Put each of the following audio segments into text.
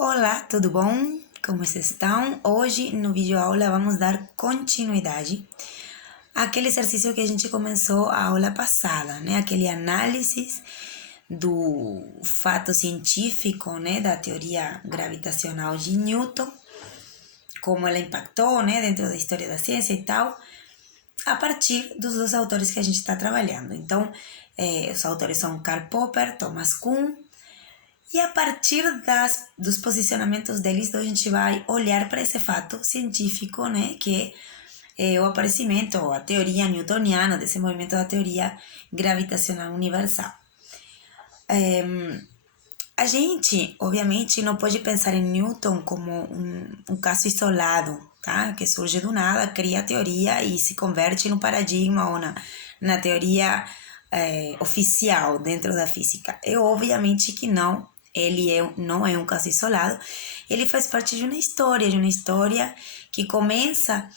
Olá, tudo bom? Como vocês estão? Hoje no vídeo aula vamos dar continuidade àquele exercício que a gente começou a aula passada, né? Aquele análise do fato científico, né? Da teoria gravitacional de Newton, como ela impactou, né? Dentro da história da ciência e tal, a partir dos dois autores que a gente está trabalhando. Então, os autores são Karl Popper, Thomas Kuhn. E a partir dos posicionamentos deles, a gente vai olhar para esse fato científico, né, que é o aparecimento, ou a teoria newtoniana, o desenvolvimento da teoria gravitacional universal. A gente, obviamente, não pode pensar em Newton como um caso isolado, tá? Que surge do nada, cria a teoria e se converte no paradigma ou na teoria oficial dentro da física. É obviamente que não. Ele não é um caso isolado. Ele faz parte de uma história que começa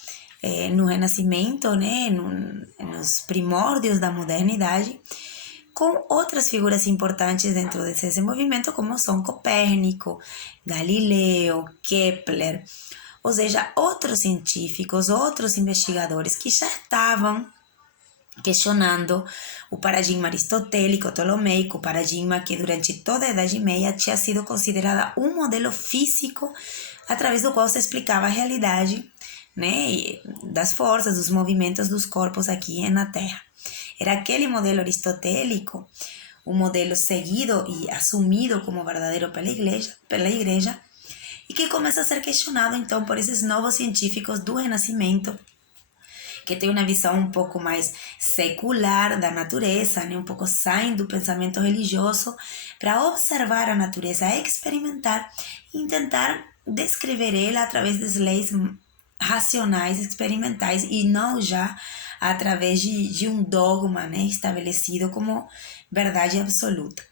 no Renascimento, né? Nos primórdios da modernidade, com outras figuras importantes dentro desse desenvolvimento, como são Copérnico, Galileu, Kepler, ou seja, outros científicos, outros investigadores que já estavam questionando o paradigma aristotélico, ptolomeico, paradigma que durante toda a Idade Média tinha sido considerada um modelo físico através do qual se explicava a realidade, né, das forças, dos movimentos dos corpos aqui na Terra. Era aquele modelo aristotélico, um modelo seguido e assumido como verdadeiro pela igreja, e que começa a ser questionado então por esses novos científicos do Renascimento, que tem uma visão um pouco mais secular da natureza, né? Um pouco saem do pensamento religioso para observar a natureza, experimentar e tentar descrever ela através das leis racionais, experimentais, e não já através de um dogma, né, estabelecido como verdade absoluta.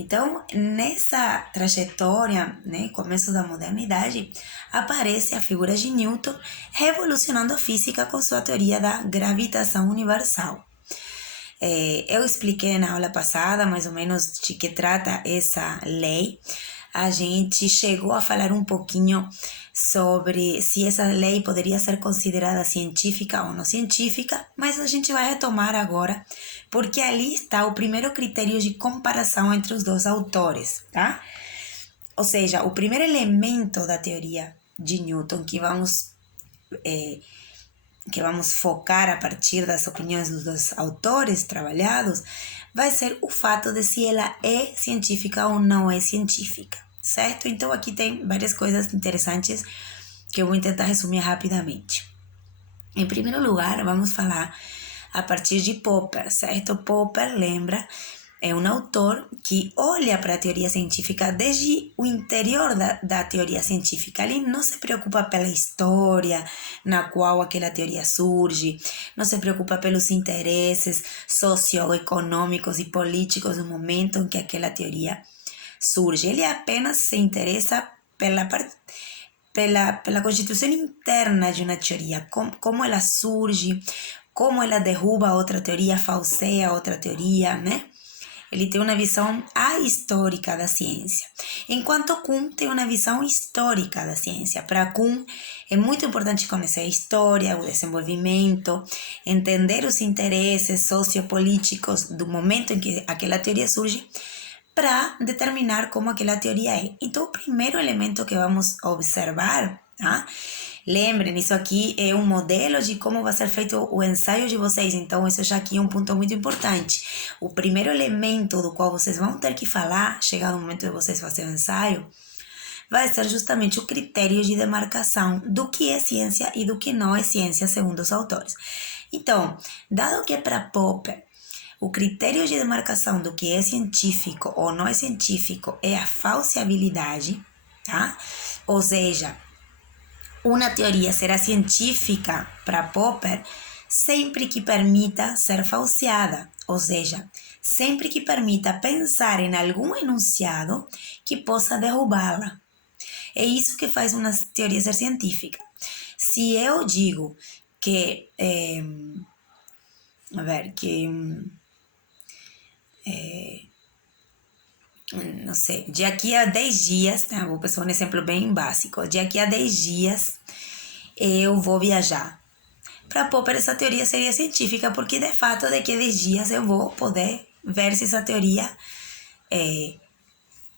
Então, nessa trajetória, né, começo da modernidade, aparece a figura de Newton revolucionando a física com sua teoria da gravitação universal. Eu expliquei na aula passada mais ou menos de que trata essa lei. A gente chegou a falar um pouquinho sobre se essa lei poderia ser considerada científica ou não científica, mas a gente vai retomar agora, porque ali está o primeiro critério de comparação entre os dois autores, tá? Ou seja, o primeiro elemento da teoria de Newton que vamos focar a partir das opiniões dos dois autores trabalhados, vai ser o fato de se ela é científica ou não é científica, certo? Então aqui tem várias coisas interessantes que eu vou tentar resumir rapidamente. Em primeiro lugar, vamos falar a partir de Popper, certo? Popper, lembra, é um autor que olha para a teoria científica desde o interior da teoria científica. Ele não se preocupa pela história na qual aquela teoria surge, não se preocupa pelos interesses socioeconômicos e políticos no momento em que aquela teoria surge. Ele apenas se interessa pela constituição interna de uma teoria, como ela surge, como ela derruba outra teoria, falseia outra teoria, né? Ele tem uma visão ahistórica da ciência, enquanto Kuhn tem uma visão histórica da ciência. Para Kuhn é muito importante conhecer a história, o desenvolvimento, entender os interesses sociopolíticos do momento em que aquela teoria surge, para determinar como aquela teoria é. Então, o primeiro elemento que vamos observar, tá? Lembrem, isso aqui é um modelo de como vai ser feito o ensaio de vocês, então isso já aqui é um ponto muito importante. O primeiro elemento do qual vocês vão ter que falar, chegado o momento de vocês fazerem o ensaio, vai ser justamente o critério de demarcação do que é ciência e do que não é ciência, segundo os autores. Então, dado que para Popper o critério de demarcação do que é científico ou não é científico é a falseabilidade, tá? Ou seja, uma teoria será científica para Popper sempre que permita ser falseada, ou seja, sempre que permita pensar em algum enunciado que possa derrubá-la. É isso que faz uma teoria ser científica. Se eu digo que, que não sei, de aqui a 10 dias, tá? Vou pensar um exemplo bem básico, de aqui a 10 dias eu vou viajar. Para pôr essa teoria seria científica, porque de fato daqui a 10 dias eu vou poder ver se essa teoria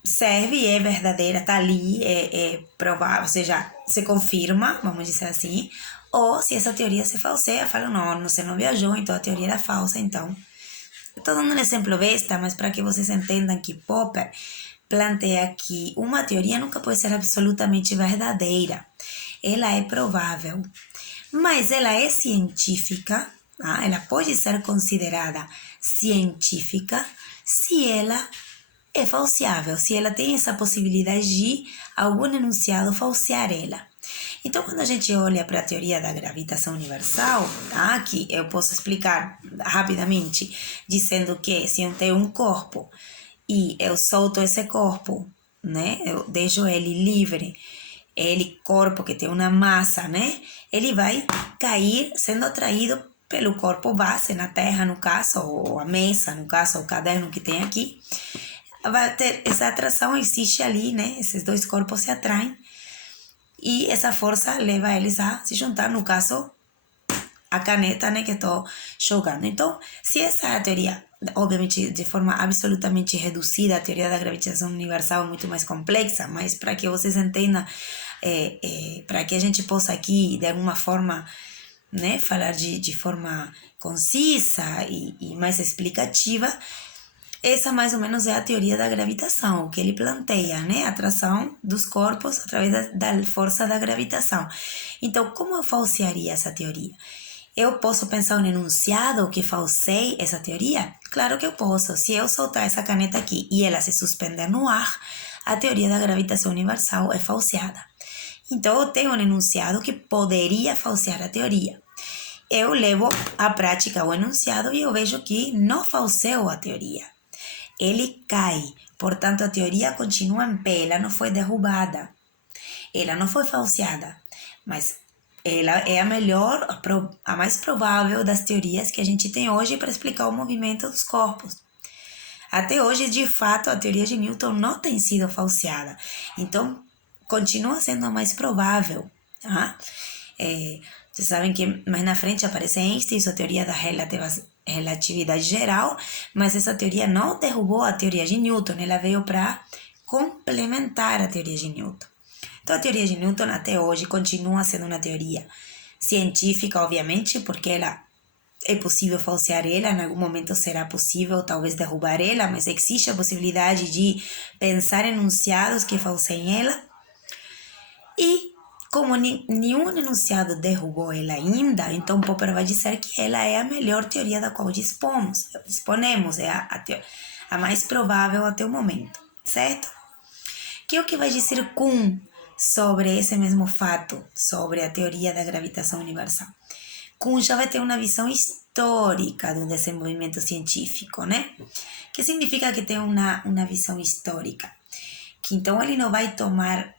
serve, é verdadeira, tá ali, é provável, ou seja, se confirma, vamos dizer assim, ou se essa teoria se falseia, falam, não, você não viajou, então a teoria era falsa, então. Estou dando um exemplo besta, mas para que vocês entendam que Popper planteia que uma teoria nunca pode ser absolutamente verdadeira. Ela é provável, mas ela é científica, tá? Ela pode ser considerada científica se ela é falseável, se ela tem essa possibilidade de algum enunciado falsear ela. Então, quando a gente olha para a teoria da gravitação universal, tá? Que eu posso explicar rapidamente, dizendo que se eu tenho um corpo e eu solto esse corpo, né? Eu deixo ele livre, ele corpo que tem uma massa, né? Ele vai cair sendo atraído pelo corpo base na Terra, no caso, ou a mesa, no caso, o caderno que tem aqui. Vai ter essa atração, existe ali, né? Esses dois corpos se atraem e essa força leva eles a se juntar, no caso, a caneta, né, que estou jogando. Então, se essa é a teoria, obviamente de forma absolutamente reduzida, a teoria da gravitação universal é muito mais complexa, mas para que vocês entendam, para que a gente possa aqui, de alguma forma, né, falar de forma concisa e mais explicativa, essa mais ou menos é a teoria da gravitação, o que ele planteia, né? A atração dos corpos através da força da gravitação. Então, como eu falsearia essa teoria? Eu posso pensar um enunciado que falseie essa teoria? Claro que eu posso. Se eu soltar essa caneta aqui e ela se suspender no ar, a teoria da gravitação universal é falseada. Então, eu tenho um enunciado que poderia falsear a teoria. Eu levo à prática o enunciado e eu vejo que não falseou a teoria. Ele cai, portanto a teoria continua em pé, ela não foi derrubada, ela não foi falseada, mas ela é a melhor, a mais provável das teorias que a gente tem hoje para explicar o movimento dos corpos. Até hoje, de fato, a teoria de Newton não tem sido falseada, então continua sendo a mais provável. Tá? Vocês sabem que mais na frente aparece Einstein, sua teoria da relatividade geral, mas essa teoria não derrubou a teoria de Newton, ela veio para complementar a teoria de Newton. Então, a teoria de Newton até hoje continua sendo uma teoria científica, obviamente, porque ela é possível falsear ela, em algum momento será possível talvez derrubar ela, mas existe a possibilidade de pensar enunciados que falseiem ela. E como nenhum enunciado derrubou ela ainda, então Popper vai dizer que ela é a melhor teoria da qual disponemos, é a mais provável até o momento, certo? Que é o que vai dizer Kuhn sobre esse mesmo fato, sobre a teoria da gravitação universal? Kuhn já vai ter uma visão histórica do desenvolvimento científico, né? Que significa que tem uma visão histórica. Que então ele não vai tomar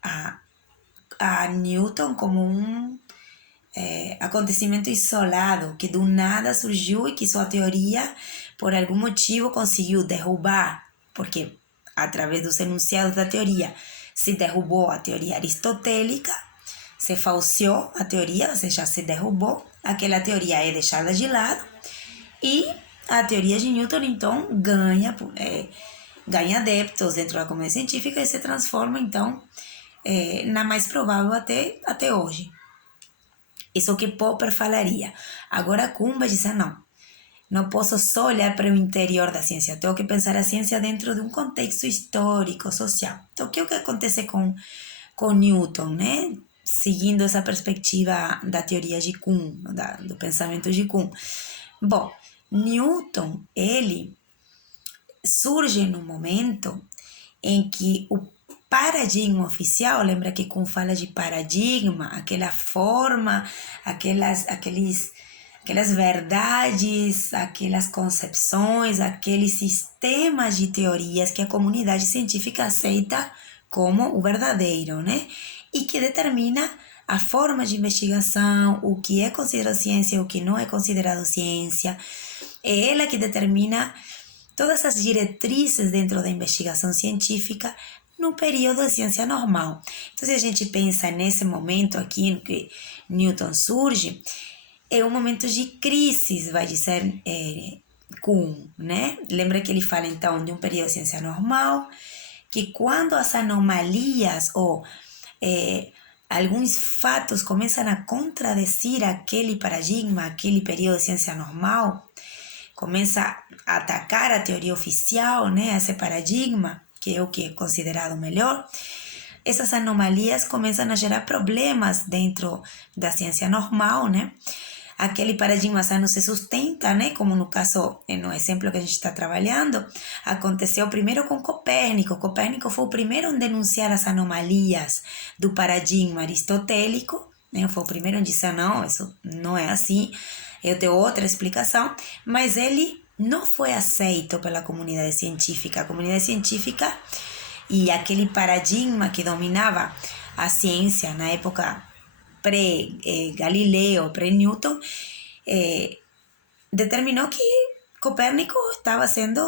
a Newton como um acontecimento isolado, que do nada surgiu e que sua teoria, por algum motivo, conseguiu derrubar, porque através dos enunciados da teoria se derrubou a teoria aristotélica, se falseou a teoria, ou seja, se derrubou, aquela teoria é deixada de lado e a teoria de Newton, então, ganha adeptos dentro da comunidade científica e se transforma, então, na mais provável até hoje. Isso que Popper falaria. Agora Kuhn vai dizer, não posso só olhar para o interior da ciência, tenho que pensar a ciência dentro de um contexto histórico, social. Então, o que acontece com Newton, né? Seguindo essa perspectiva da teoria de Kuhn, do pensamento de Kuhn. Bom, Newton, ele surge no momento em que o paradigma oficial, lembra que Kuhn fala de paradigma, aquela forma, aquelas verdades, aquelas concepções, aqueles sistemas de teorias que a comunidade científica aceita como o verdadeiro, né? E que determina a forma de investigação, o que é considerado ciência, o que não é considerado ciência. É ela que determina todas as diretrizes dentro da investigação científica no período de ciência normal. Então, se a gente pensa nesse momento aqui em que Newton surge, é um momento de crise, vai dizer Kuhn, né? Lembra que ele fala, então, de um período de ciência normal, que quando as anomalias ou alguns fatos começam a contradizer aquele paradigma, aquele período de ciência normal, começa a atacar a teoria oficial, né, esse paradigma, que é o que é considerado melhor, essas anomalias começam a gerar problemas dentro da ciência normal, né? Aquele paradigma já não se sustenta, né? Como no caso, no exemplo que a gente está trabalhando, aconteceu primeiro com Copérnico. Copérnico foi o primeiro a denunciar as anomalias do paradigma aristotélico, né? Foi o primeiro a dizer, não, isso não é assim, eu tenho outra explicação, mas ele não foi aceito pela comunidade científica. A comunidade científica e aquele paradigma que dominava a ciência na época pré-Galileu, pré-Newton, determinou que Copérnico estava sendo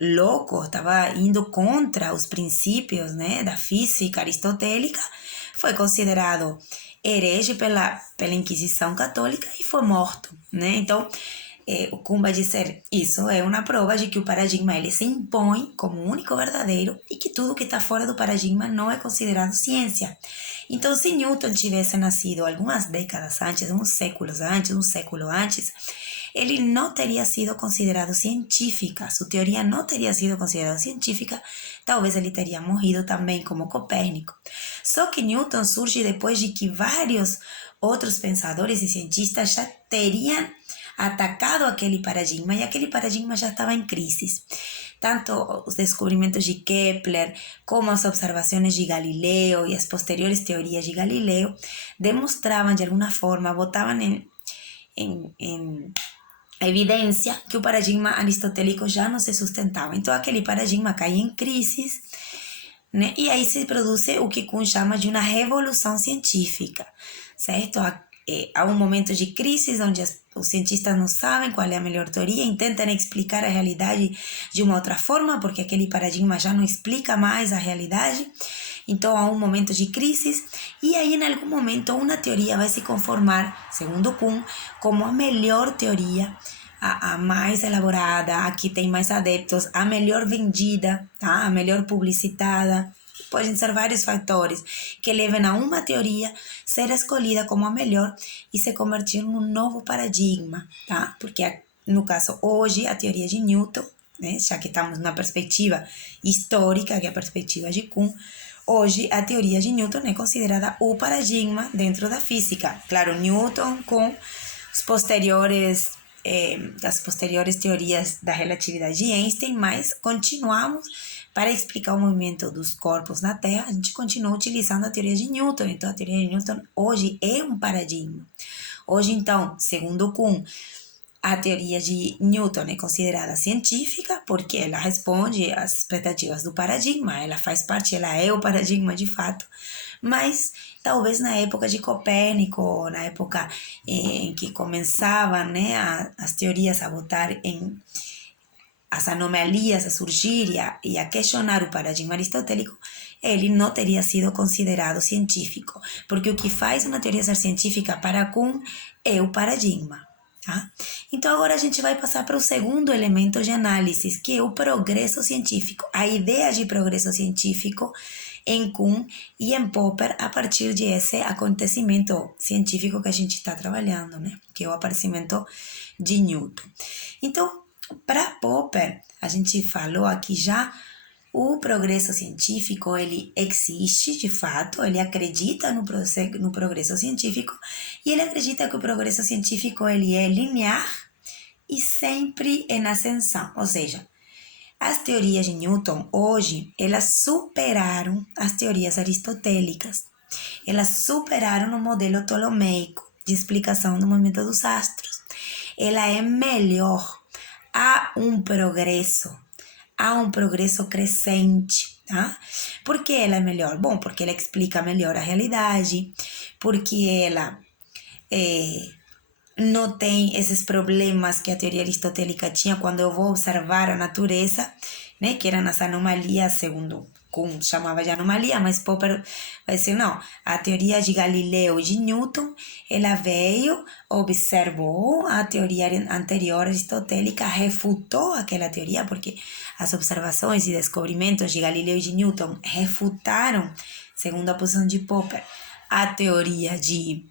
louco, estava indo contra os princípios, né, da física aristotélica, foi considerado herege pela Inquisição Católica e foi morto, né? Então, o Kuhn vai dizer, isso é uma prova de que o paradigma ele se impõe como único verdadeiro e que tudo que está fora do paradigma não é considerado ciência. Então, se Newton tivesse nascido algumas décadas antes, um século antes, ele não teria sido considerado científica, sua teoria não teria sido considerada científica, talvez ele teria morrido também como Copérnico. Só que Newton surge depois de que vários outros pensadores e cientistas já teriam atacado aquele paradigma e aquele paradigma já estava em crise. Tanto os descobrimentos de Kepler como as observações de Galileu e as posteriores teorias de Galileu demonstravam de alguma forma, botavam em evidência que o paradigma aristotélico já não se sustentava. Então aquele paradigma cai em crise, né? E aí se produz o que Kuhn chama de uma revolução científica, certo? Há um momento de crise onde os cientistas não sabem qual é a melhor teoria, intentam explicar a realidade de uma outra forma, porque aquele paradigma já não explica mais a realidade. Então há um momento de crise e aí em algum momento uma teoria vai se conformar, segundo Kuhn, como a melhor teoria, a mais elaborada, a que tem mais adeptos, a melhor vendida, tá? A melhor publicitada. Podem ser vários fatores que levam a uma teoria ser escolhida como a melhor e se convertir num novo paradigma, tá? Porque no caso hoje a teoria de Newton, né, já que estamos na perspectiva histórica, que é a perspectiva de Kuhn, hoje a teoria de Newton é considerada o paradigma dentro da física. Claro, Newton com os posteriores das posteriores teorias da relatividade de Einstein, mas continuamos para explicar o movimento dos corpos na Terra, a gente continua utilizando a teoria de Newton. Então, a teoria de Newton hoje é um paradigma. Hoje, então, segundo Kuhn, a teoria de Newton é considerada científica porque ela responde às expectativas do paradigma, ela faz parte, ela é o paradigma de fato, mas talvez na época de Copérnico, na época em que começavam, né, as teorias a botar em as anomalias a surgir e a questionar o paradigma aristotélico, ele não teria sido considerado científico, porque o que faz uma teoria ser científica para Kuhn é o paradigma. Tá? Então agora a gente vai passar para o segundo elemento de análise, que é o progresso científico, a ideia de progresso científico em Kuhn e em Popper a partir de esse acontecimento científico que a gente está trabalhando, né? Que é o aparecimento de Newton. Então, para Popper, a gente falou aqui já, o progresso científico, ele existe de fato, ele acredita no progresso científico e ele acredita que o progresso científico ele é linear e sempre em ascensão, ou seja, as teorias de Newton hoje, elas superaram as teorias aristotélicas, elas superaram o modelo ptolomeico de explicação do movimento dos astros, ela é melhor, há um progresso crescente, tá? Por que ela é melhor? Bom, porque ela explica melhor a realidade, porque ela não tem esses problemas que a teoria aristotélica tinha quando eu vou observar a natureza, né, que eram as anomalias, segundo Kuhn chamava de anomalia, mas Popper vai dizer, não, a teoria de Galileu e de Newton, ela veio, observou a teoria anterior aristotélica, refutou aquela teoria, porque as observações e descobrimentos de Galileu e de Newton refutaram, segundo a posição de Popper, a teoria de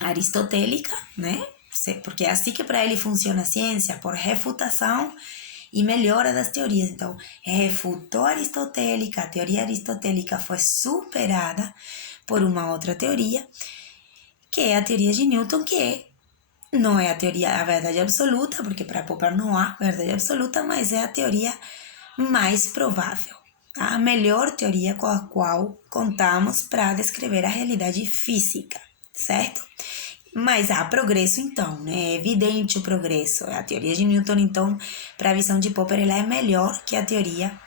aristotélica, né? Porque é assim que para ele funciona a ciência, por refutação e melhora das teorias. Então, refutou a aristotélica, a teoria aristotélica foi superada por uma outra teoria, que é a teoria de Newton, que não é a teoria, a verdade absoluta, porque para Popper não há verdade absoluta, mas é a teoria mais provável, tá? A melhor teoria com a qual contamos para descrever a realidade física, certo? Mas há progresso, então, né? É evidente o progresso. A teoria de Newton, então, para a visão de Popper, ela é melhor que a teoria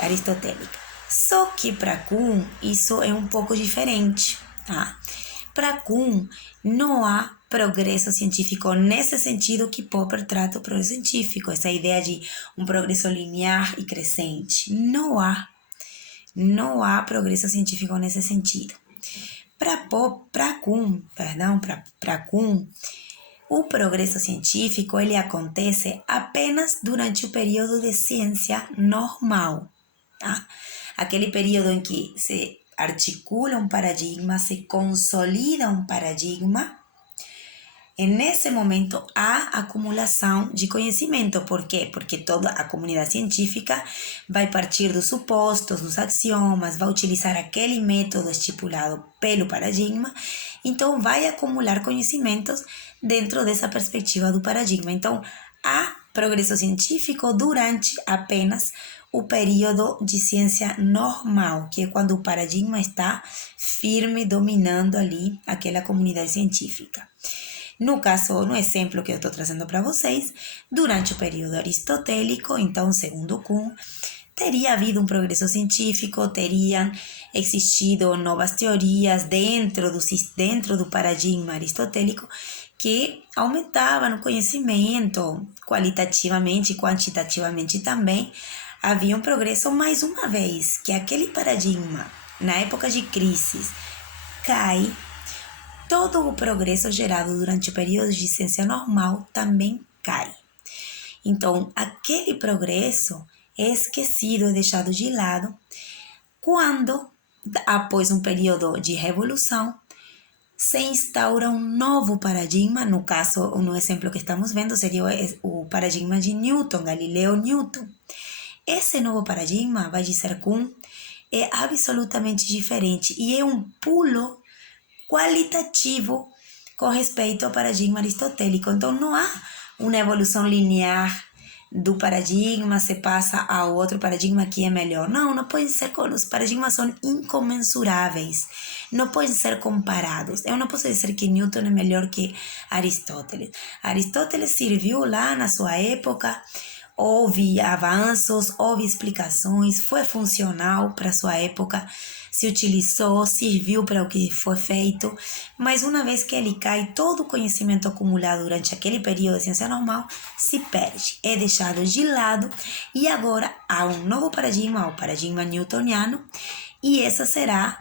aristotélica. Só que para Kuhn, isso é um pouco diferente, tá? Para Kuhn, não há progresso científico nesse sentido que Popper trata o progresso científico, essa ideia de um progresso linear e crescente. Não há progresso científico nesse sentido. Para Kuhn, o progresso científico ele acontece apenas durante o período de ciência normal, tá? Aquele período em que se articula um paradigma, se consolida um paradigma. E nesse momento há acumulação de conhecimento. Por quê? Porque toda a comunidade científica vai partir dos supostos, dos axiomas, vai utilizar aquele método estipulado pelo paradigma, então vai acumular conhecimentos dentro dessa perspectiva do paradigma. Então, há progresso científico durante apenas o período de ciência normal, que é quando o paradigma está firme, dominando ali aquela comunidade científica. No caso, no exemplo que eu estou trazendo para vocês, durante o período aristotélico, então, segundo Kuhn, teria havido um progresso científico, teriam existido novas teorias dentro do paradigma aristotélico que aumentavam o conhecimento qualitativamente e quantitativamente também. Havia um progresso, mais uma vez, que aquele paradigma, na época de crises, cai. Todo o progresso gerado durante o período de ciência normal também cai. Então, aquele progresso é esquecido, deixado de lado, quando, após um período de revolução, se instaura um novo paradigma. No caso, no exemplo que estamos vendo, seria o paradigma de Newton, Galileu Newton. Esse novo paradigma, vai dizer Kuhn, é absolutamente diferente e é um pulo qualitativo com respeito ao paradigma aristotélico. Então, não há uma evolução linear do paradigma, se passa a outro paradigma que é melhor. Não pode ser, os paradigmas são incomensuráveis, não podem ser comparados. Eu não posso dizer que Newton é melhor que Aristóteles. Aristóteles serviu lá na sua época, houve avanços, houve explicações, foi funcional para sua época, se utilizou, serviu para o que foi feito, mas uma vez que ele cai, todo o conhecimento acumulado durante aquele período de ciência normal se perde, é deixado de lado e agora há um novo paradigma, o paradigma newtoniano, e essa será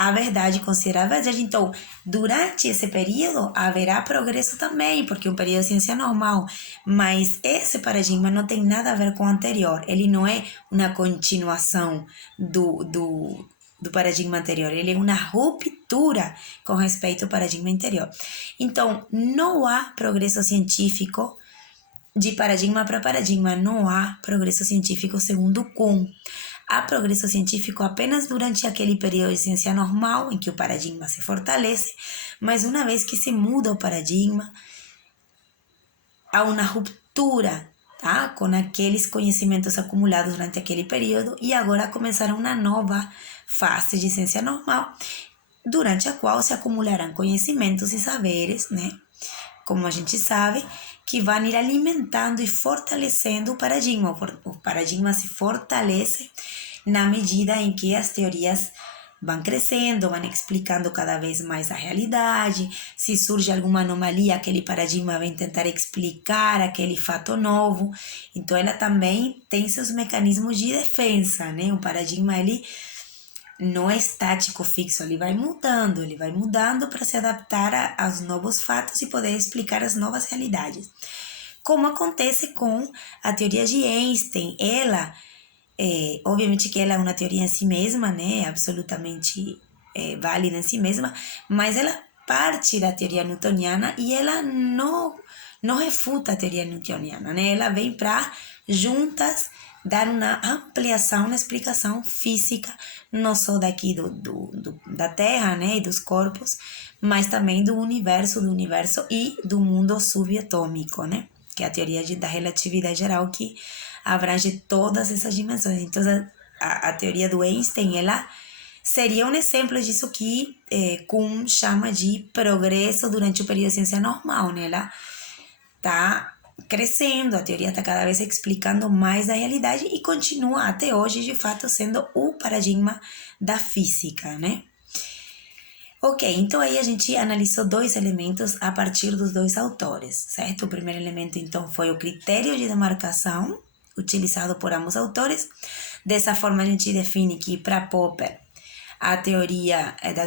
a verdade, considerar a verdade. Então, durante esse período, haverá progresso também, porque é um período de ciência normal, mas esse paradigma não tem nada a ver com o anterior, ele não é uma continuação do paradigma anterior, ele é uma ruptura com respeito ao paradigma anterior. Então, não há progresso científico de paradigma para paradigma, não há progresso científico segundo Kuhn. Há progresso científico apenas durante aquele período de ciência normal, em que o paradigma se fortalece, mas uma vez que se muda o paradigma, há uma ruptura, tá? Com aqueles conhecimentos acumulados durante aquele período, e agora começará uma nova fase de ciência normal, durante a qual se acumularão conhecimentos e saberes, né? Como a gente sabe, que vão ir alimentando e fortalecendo o paradigma. O paradigma se fortalece na medida em que as teorias vão crescendo, vão explicando cada vez mais a realidade. Se surge alguma anomalia, aquele paradigma vem tentar explicar aquele fato novo. Então, ela também tem seus mecanismos de defesa, né? O paradigma, ele não é estático, fixo, ele vai mudando para se adaptar aos novos fatos e poder explicar as novas realidades. Como acontece com a teoria de Einstein, ela obviamente que ela é uma teoria em si mesma, né? Absolutamente válida em si mesma, mas ela parte da teoria newtoniana e ela não refuta a teoria newtoniana, né? Ela vem para juntas dar uma ampliação, uma explicação física, não só daqui da Terra, né? E dos corpos, mas também do universo e do mundo subatômico, né? Que é a teoria da relatividade geral, que abrange todas essas dimensões. Então, a teoria do Einstein, ela seria um exemplo disso que Kuhn chama de progresso durante o período de ciência normal, né? Ela está crescendo, a teoria está cada vez explicando mais a realidade e continua até hoje, de fato, sendo o paradigma da física, né? Ok, então aí a gente analisou dois elementos a partir dos dois autores, certo? O primeiro elemento, então, foi o critério de demarcação, utilizado por ambos autores. Dessa forma, a gente define que, para Popper, a teoria da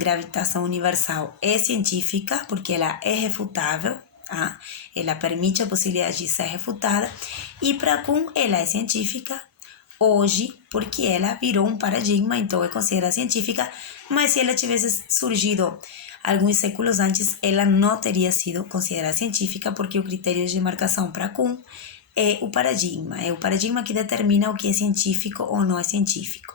gravitação universal é científica, porque ela é refutável, tá? Ela permite a possibilidade de ser refutada, e para Kuhn, ela é científica hoje, porque ela virou um paradigma, então é considerada científica, mas se ela tivesse surgido alguns séculos antes, ela não teria sido considerada científica, porque o critério de demarcação para Kuhn é o paradigma que determina o que é científico ou não é científico.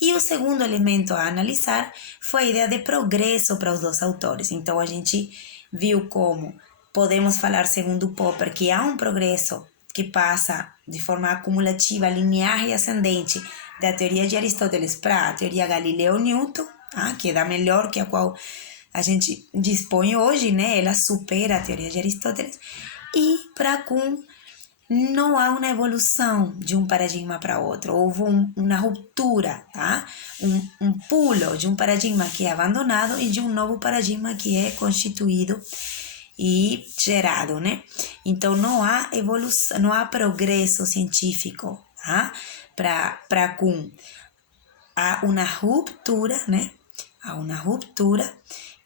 E o segundo elemento a analisar foi a ideia de progresso para os dois autores. Então, a gente viu como podemos falar, segundo Popper, que há um progresso que passa de forma acumulativa, linear e ascendente da teoria de Aristóteles para a teoria Galileu-Newton, que é da melhor que a qual a gente dispõe hoje, né? Ela supera a teoria de Aristóteles. E para Kuhn, não há uma evolução de um paradigma para outro, houve uma ruptura, tá? Um pulo de um paradigma que é abandonado e de um novo paradigma que é constituído e gerado, né? Então, não há evolução, não há progresso científico, tá? Para Kuhn, há uma ruptura, né? Há uma ruptura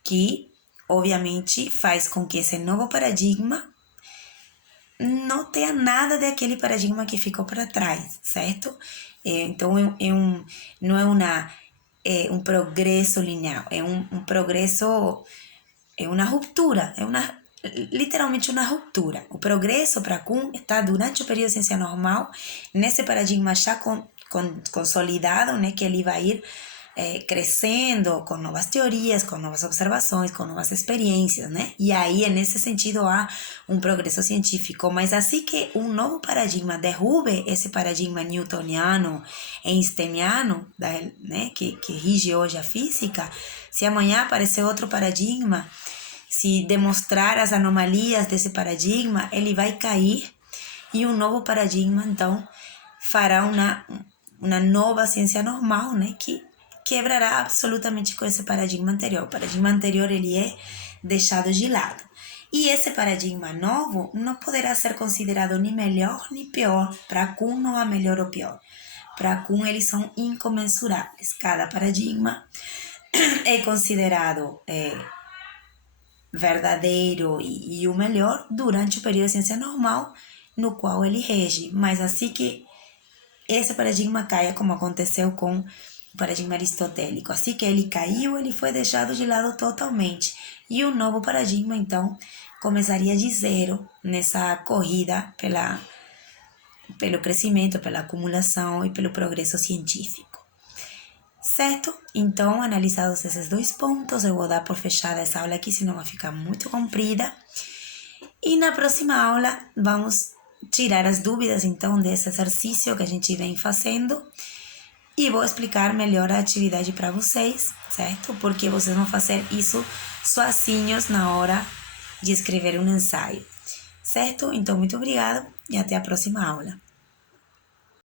que, obviamente, faz com que esse novo paradigma não tenha nada daquele paradigma que ficou para trás, certo? Então, não é um progresso linear, é um progresso, é uma ruptura, literalmente uma ruptura. O progresso para Kuhn está durante o período de ciência normal, nesse paradigma já consolidado, né, que ele vai ir crescendo com novas teorias, com novas observações, com novas experiências, né? E aí, nesse sentido, há um progresso científico. Mas assim que um novo paradigma derrube esse paradigma newtoniano, einsteiniano, né, que rige hoje a física, se amanhã aparecer outro paradigma, se demonstrar as anomalias desse paradigma, ele vai cair e um novo paradigma, então, fará uma nova ciência normal, né, que quebrará absolutamente com esse paradigma anterior. O paradigma anterior, ele é deixado de lado. E esse paradigma novo não poderá ser considerado nem melhor nem pior. Para Kuhn não há melhor ou pior. Para Kuhn eles são incomensuráveis. Cada paradigma é considerado verdadeiro e o melhor durante o período de ciência normal no qual ele rege. Mas assim que esse paradigma caia, como aconteceu com o paradigma aristotélico, assim que ele caiu, ele foi deixado de lado totalmente. E o novo paradigma, então, começaria de zero nessa corrida pelo crescimento, pela acumulação e pelo progresso científico. Certo? Então, analisados esses dois pontos, eu vou dar por fechada essa aula aqui, senão vai ficar muito comprida. E na próxima aula, vamos tirar as dúvidas, então, desse exercício que a gente vem fazendo. E vou explicar melhor a atividade para vocês, certo? Porque vocês vão fazer isso sozinhos na hora de escrever um ensaio, certo? Então, muito obrigada e até a próxima aula.